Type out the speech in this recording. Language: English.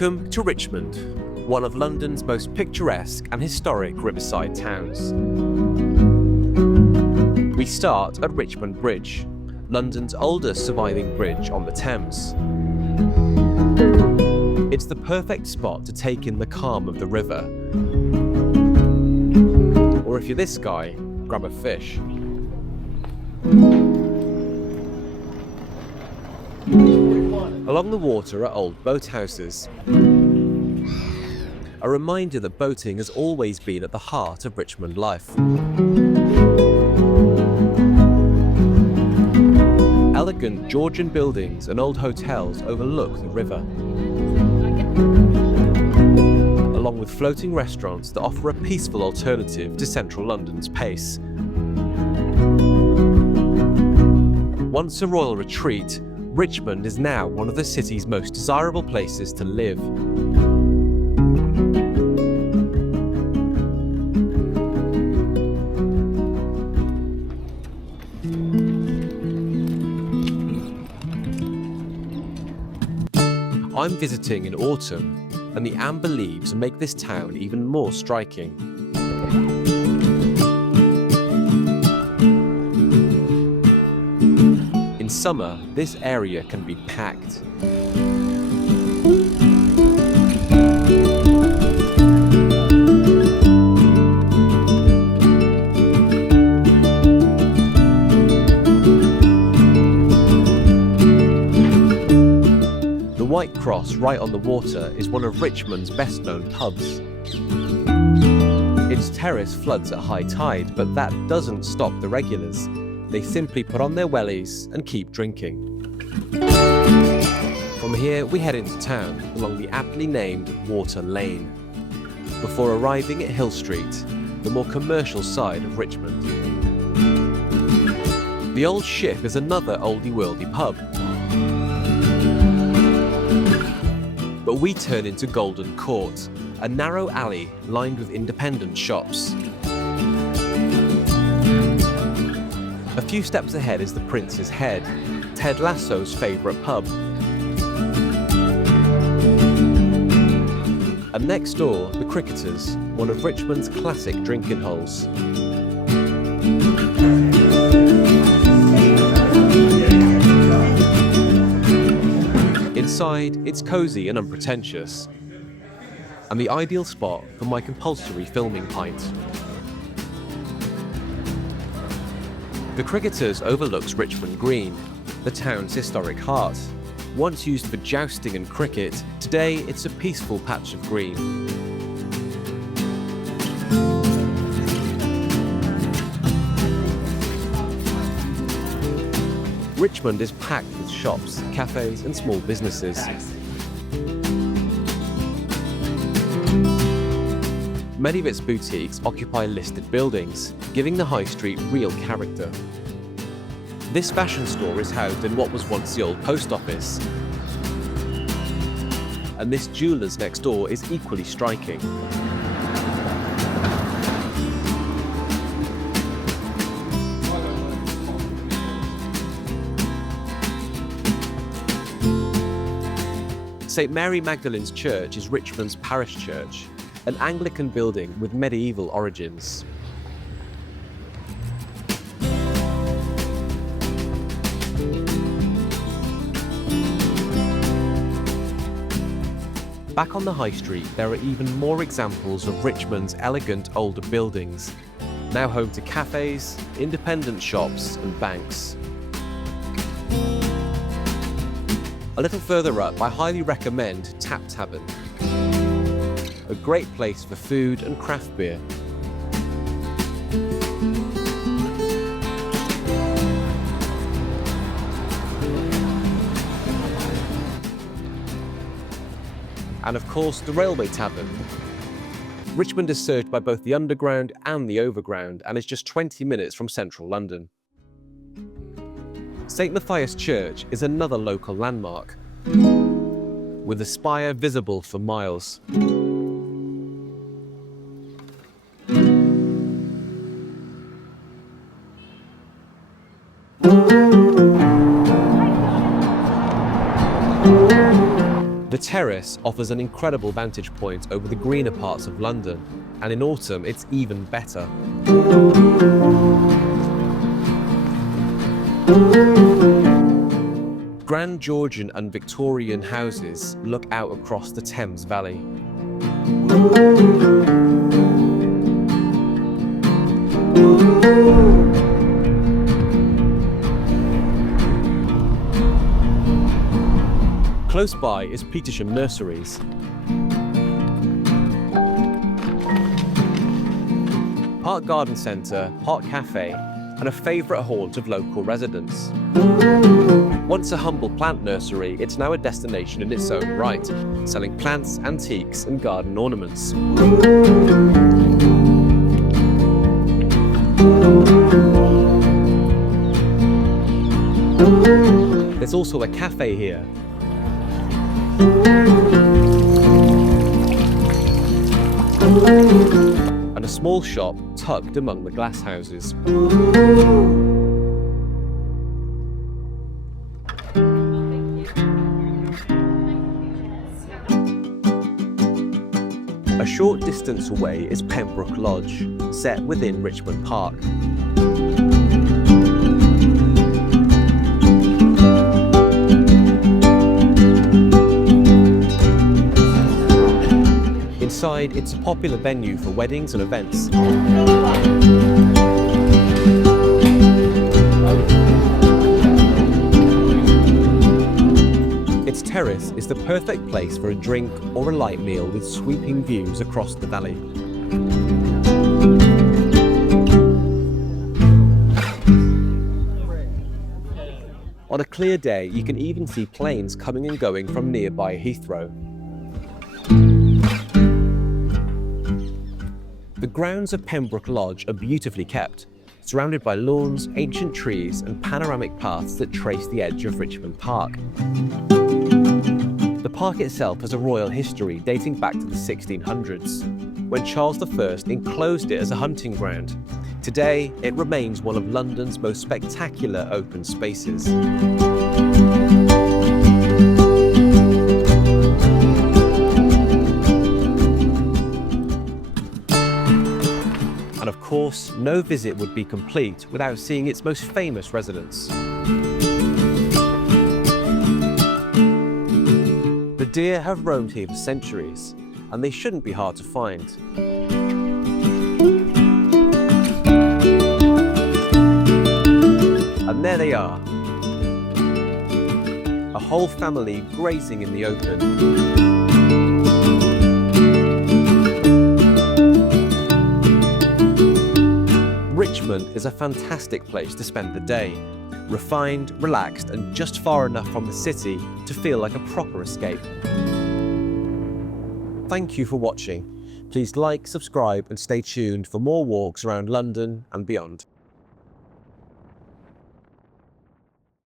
Welcome to Richmond, one of London's most picturesque and historic riverside towns. We start at Richmond Bridge, London's oldest surviving bridge on the Thames. It's the perfect spot to take in the calm of the river. Or if you're this guy, grab a fish. Along the water are old boathouses. A reminder that boating has always been at the heart of Richmond life. Elegant Georgian buildings and old hotels overlook the river, along with floating restaurants that offer a peaceful alternative to central London's pace. Once a royal retreat, Richmond is now one of the city's most desirable places to live. I'm visiting in autumn, and the amber leaves make this town even more striking. In summer, this area can be packed. The White Cross right on the water is one of Richmond's best-known pubs. Its terrace floods at high tide, but that doesn't stop the regulars. They simply put on their wellies and keep drinking. From here, we head into town along the aptly named Water Lane, before arriving at Hill Street, the more commercial side of Richmond. The Old Ship is another oldie-worldy pub. But we turn into Golden Court, a narrow alley lined with independent shops. A few steps ahead is the Prince's Head, Ted Lasso's favourite pub. And next door, the Cricketers, one of Richmond's classic drinking holes. Inside, it's cosy and unpretentious, and the ideal spot for my compulsory filming pint. The Cricketers overlooks Richmond Green, the town's historic heart. Once used for jousting and cricket, today it's a peaceful patch of green. Richmond is packed with shops, cafes and small businesses. Many of its boutiques occupy listed buildings, giving the high street real character. This fashion store is housed in what was once the old post office. And this jeweller's next door is equally striking. St Mary Magdalene's Church is Richmond's parish church, an Anglican building with medieval origins. Back on the high street, there are even more examples of Richmond's elegant older buildings, now home to cafes, independent shops and banks. A little further up, I highly recommend Tap Tavern, a great place for food and craft beer. And of course, the Railway Tavern. Richmond is served by both the Underground and the Overground and is just 20 minutes from central London. St Matthias Church is another local landmark, with the spire visible for miles. The terrace offers an incredible vantage point over the greener parts of London, and in autumn it's even better. Grand Georgian and Victorian houses look out across the Thames Valley. Close by is Petersham Nurseries. Park Garden Centre, Park Cafe, and a favourite haunt of local residents. Once a humble plant nursery, it's now a destination in its own right, selling plants, antiques, and garden ornaments. There's also a cafe here. And a small shop tucked among the glass houses. A short distance away is Pembroke Lodge, set within Richmond Park. Inside, it's a popular venue for weddings and events. Its terrace is the perfect place for a drink or a light meal with sweeping views across the valley. On a clear day, you can even see planes coming and going from nearby Heathrow. The grounds of Pembroke Lodge are beautifully kept, surrounded by lawns, ancient trees, and panoramic paths that trace the edge of Richmond Park. The park itself has a royal history dating back to the 1600s, when Charles I enclosed it as a hunting ground. Today, it remains one of London's most spectacular open spaces. And of course, no visit would be complete without seeing its most famous residents. The deer have roamed here for centuries, and they shouldn't be hard to find. And there they are, a whole family grazing in the open. Richmond is a fantastic place to spend the day, refined, relaxed, and just far enough from the city to feel like a proper escape. Thank you for watching. Please like, subscribe, and stay tuned for more walks around London and beyond.